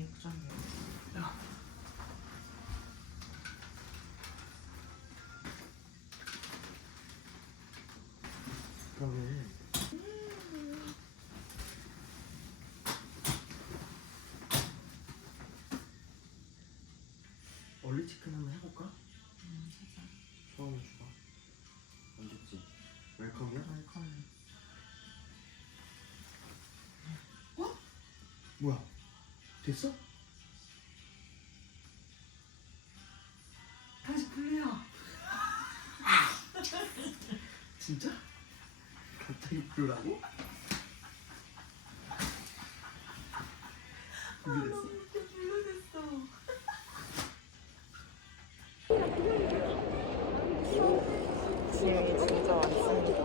되게 부정해. 그러면 얼리 치킨 한번 해볼까? 처음에 줘봐 언제지? 웰컴이야? 웰컴. 뭐야? 됐어? 다시 풀려. 진짜? 갑자기 부르라고? 됐어? 짐이 진짜 많습니다.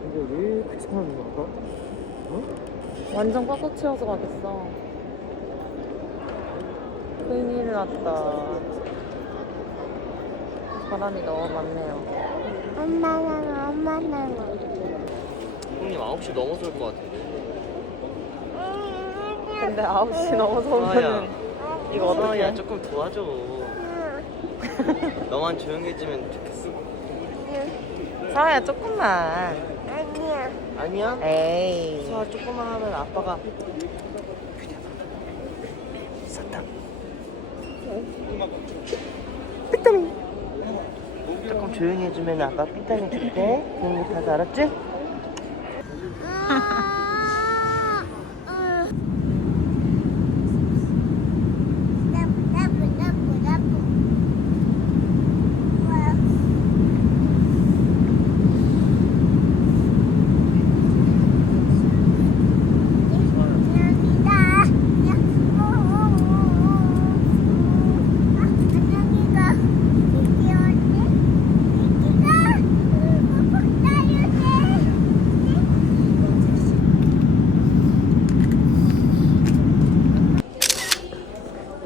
근데 왜 이렇게 차는 건가? 완전 꽉꽉 채워서 가겠어. 큰일 났다. 사람이 너무 많네요. 엄마랑 엄마랑 형님 9시 넘어서 올 것 같은데 근데 9시 넘어서 서아야. 오면은 이거 어떡해? 조금 도와줘 너만 조용해지면 좋겠어 사야 조금만. 아니야 아니야? 에이. 서아 조금만 하면 아빠가 사탕 조금 조용히 해주면 아빠 삐딱이 줄게 조용히 타서 알았지? 아, 아. 나부 나부 나부 나부 와. 안녕이다. 야, 오, 오, 오, 오. 아, 안녕이가. 이게 어때? 이기가. 꼭 따르게.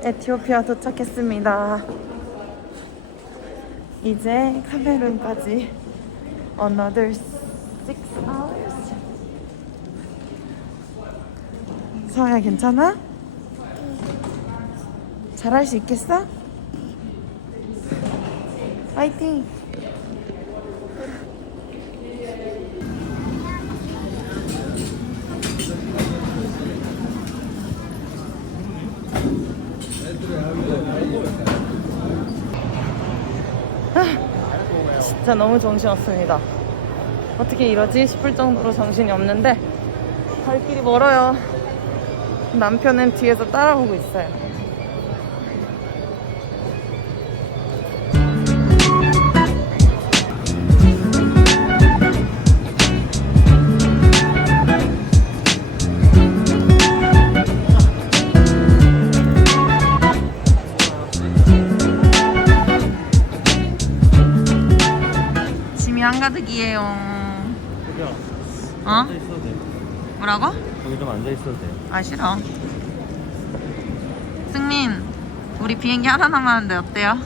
에티오피아 도착했습니다. 이제 카메룬까지 another six hours. 서야 괜찮아? 잘할 수 있겠어? 파이팅! 진짜 너무 정신없습니다. 어떻게 이러지 싶을 정도로 정신이 없는데 갈 길이 멀어요. 남편은 뒤에서 따라오고 있어요. 그냥 어? 있어도 돼 뭐라고? 거기 좀 앉아있어도 돼 아 싫어. 승민, 우리 비행기 하나 남았는데 어때요?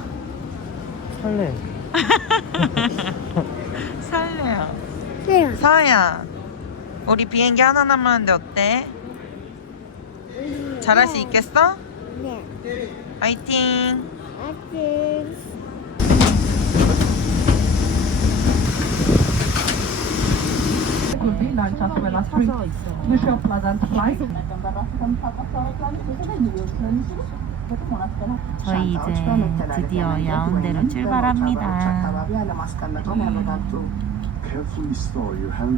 설레 설레요. 싫어. 서아야, 우리 비행기 하나 남았는데 어때? 잘할 수 있겠어? 네. 화이팅! 아 직. 저희 이제 드디어 야운데로 출발합니다.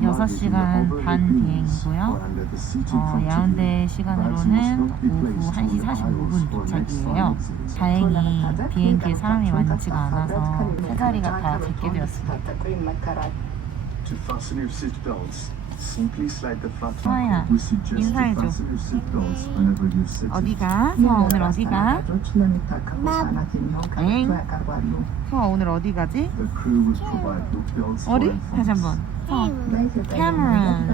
6시간 반 비행이고요. 어, 야운데 시간으로는 오후 1시 45분 도착이에요. 다행히 비행기에 사람이 많지가 않아서 세 자리가 다 잡게 되었습니다. To fasten your seatbelts, simply slide the flat 서아야, we suggest to 인사해줘. fasten your seatbelts whenever you sit. 어디가? 서아 오늘 어디가? 엥? 서아 오늘 어디 가지? The crew will provide book belts for 어디? 다시 한번. 캐머런.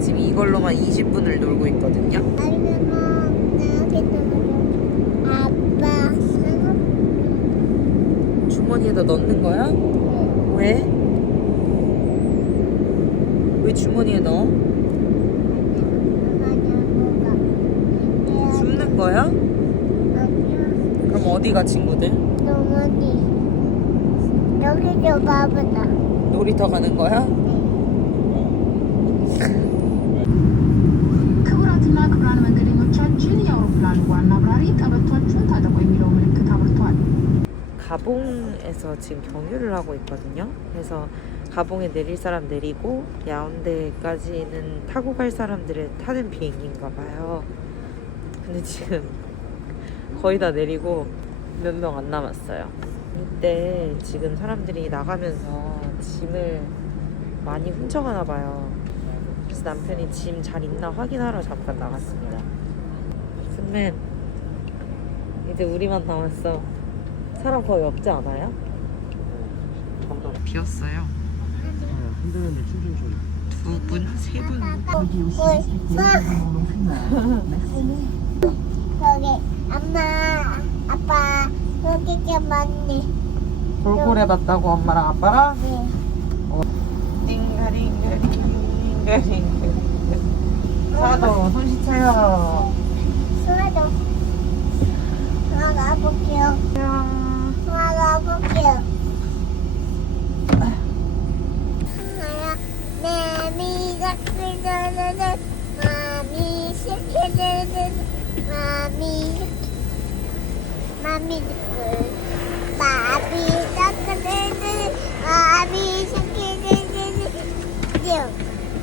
지금 이걸로만 20분을 놀고 있거든요. 주머니에다 넣는 거야? 왜? 왜 주머니에 넣어? 줍는 거야? 그럼 어디가 친구들? 여기 좀 가보자. 놀이터 가는 거야? የአውሮፕላኑ ዋና አብራሪ ቀበቷችሁን ታጠቁ የሚለው ምልክት አብርቷል። 가봉에서 지금 경유를 하고 있거든요. 그래서 가봉에 내릴 사람 내리고 야운데까지는 타고 갈 사람들을 타는 비행기인가 봐요. 근데 지금 거의 다 내리고 몇 명 안 남았어요. 이때 지금 사람들이 나가면서 짐을 많이 훔쳐가나 봐요. 그래서 남편이 짐 잘 있나 확인하러 잠깐 나갔습니다. 승맨 이제 우리만 남았어. 사람 거의 없지 않아요? 비었어요. 소리. 두 분, 세 분. 여기 엄마 아빠 여기 좀 많네. 돌고래 봤다고 엄마랑 아빠랑? 네. 띵가링가링가링. 사도 손 씻어요. 수아도 수아가 볼게요. 수아가 볼게요. 수아야 매미가 끄르르르 마미 시키르르 마미 마미 끄 마미가 끄르르 마미 시키르르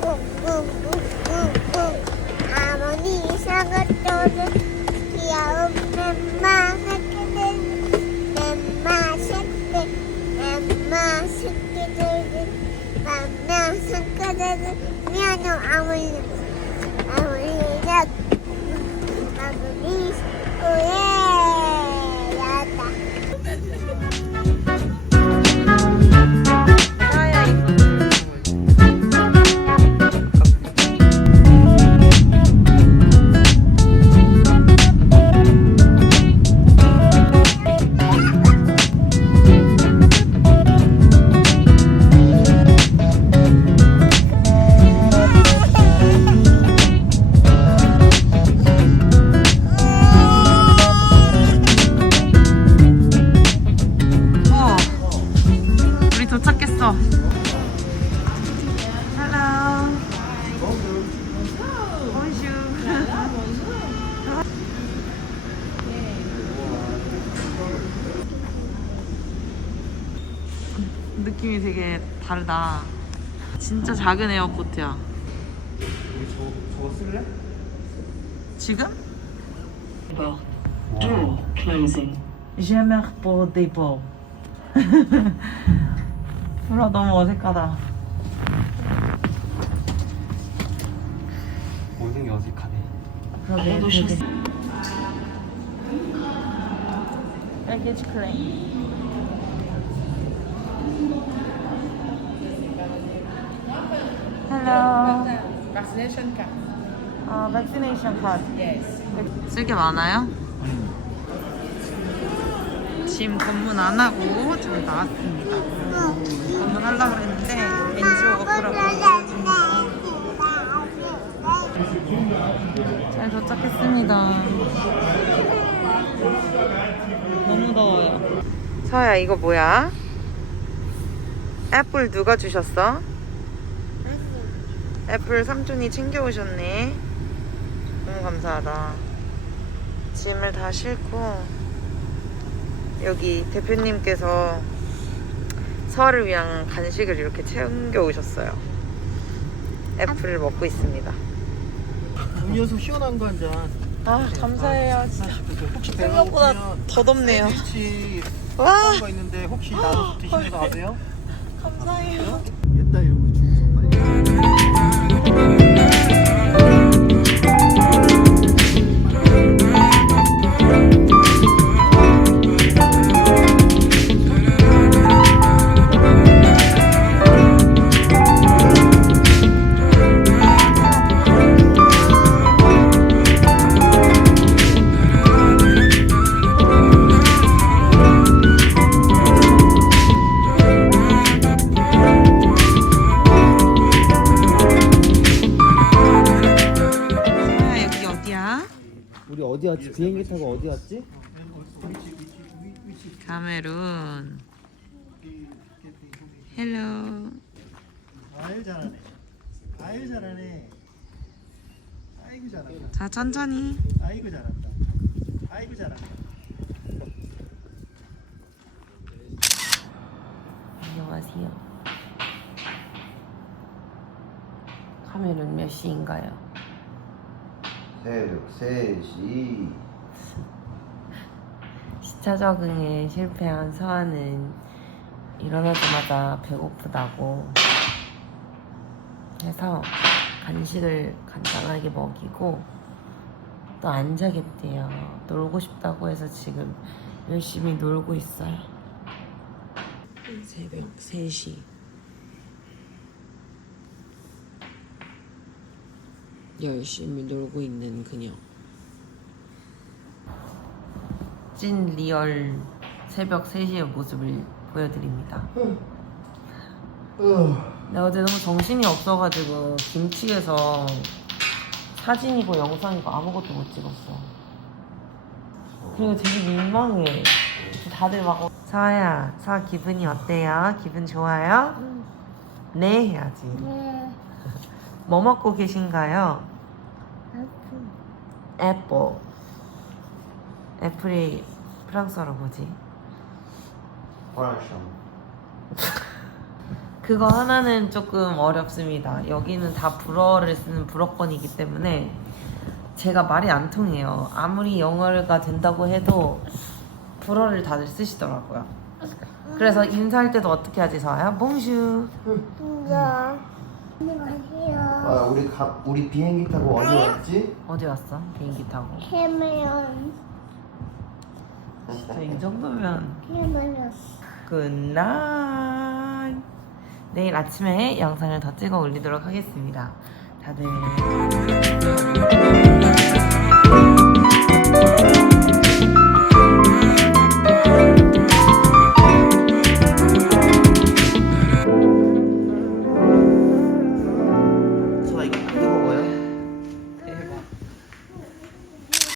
꿍꿍꿍꿍꿍 아모니 느낌이 되게 다르다. 진짜 작은 에어포트야. 우리 저거, 저거 쓸래? 지금? Door closing. Jamais pour dépôt. 몰라 너무 어색하다. 모든 게 어색하네. 그러게 되게. Claim. Hello. Vaccination card. 아, vaccination card. Yes. 쓸게 많아요? 짐 검문 안 하고 좀 나왔습니다. 검문 하려고 그랬는데 왠지 워크라고 잘 도착했습니다. 너무 더워요. 서야 이거 뭐야? 애플 누가 주셨어? 애플 삼촌이 챙겨오셨네. 너무 감사하다. 짐을 다 싣고 여기 대표님께서 설을 위한 간식을 이렇게 챙겨 오셨어요. 애플을 먹고 있습니다. 음료수 시원한 거 한 잔. 아 감사해요. 진짜. 혹시 생각보다 더 덥네요. 샌드위치 와 거 있는데 혹시 나눠서 드시면서 가세요? 감사해요. Amen. 리. 우리가 비행기 타고 어디 갔지? 카메룬 헬로 아유 잘하네. 아유 잘하네. 아이고 잘한다. 자 천천히 아이고 잘한다. 아이고 잘한다. 안녕하세요 카메룬 몇 시인가요? 새벽 3시 시차 적응에 실패한 서아는 일어나자마자 배고프다고 해서 간식을 간단하게 먹이고 또 안 자겠대요. 놀고 싶다고 해서 지금 열심히 놀고 있어요. 새벽 3시. 열심히 놀고 있는 그녀. 찐 리얼 새벽 3시의 모습을 보여드립니다. 근데 어제 너무 정신이 없어가지고 김치에서 사진이고 영상이고 아무것도 못 찍었어. 그리고 되게 민망해. 다들 막 사야, 사 기분이 어때요? 기분 좋아요? 네 해야지. 네. 뭐 먹고 계신가요? 애플. 애플이 프랑스어로 뭐지? 프랑스 그거 하나는 조금 어렵습니다. 여기는 다 불어를 쓰는 불어권이기 때문에 제가 말이 안 통해요. 아무리 영어가 된다고 해도 불어를 다들 쓰시더라고요. 그래서 인사할 때도 어떻게 하지, 서아야? 진짜. 안녕하세요. 아 우리 가, 우리 비행기 타고 어디 왔지? 어디 왔어? 비행기 타고. 캐메론. 저이 정도면 캐메론. 굿나잇. 내일 아침에 영상을 더 찍어 올리도록 하겠습니다. 다들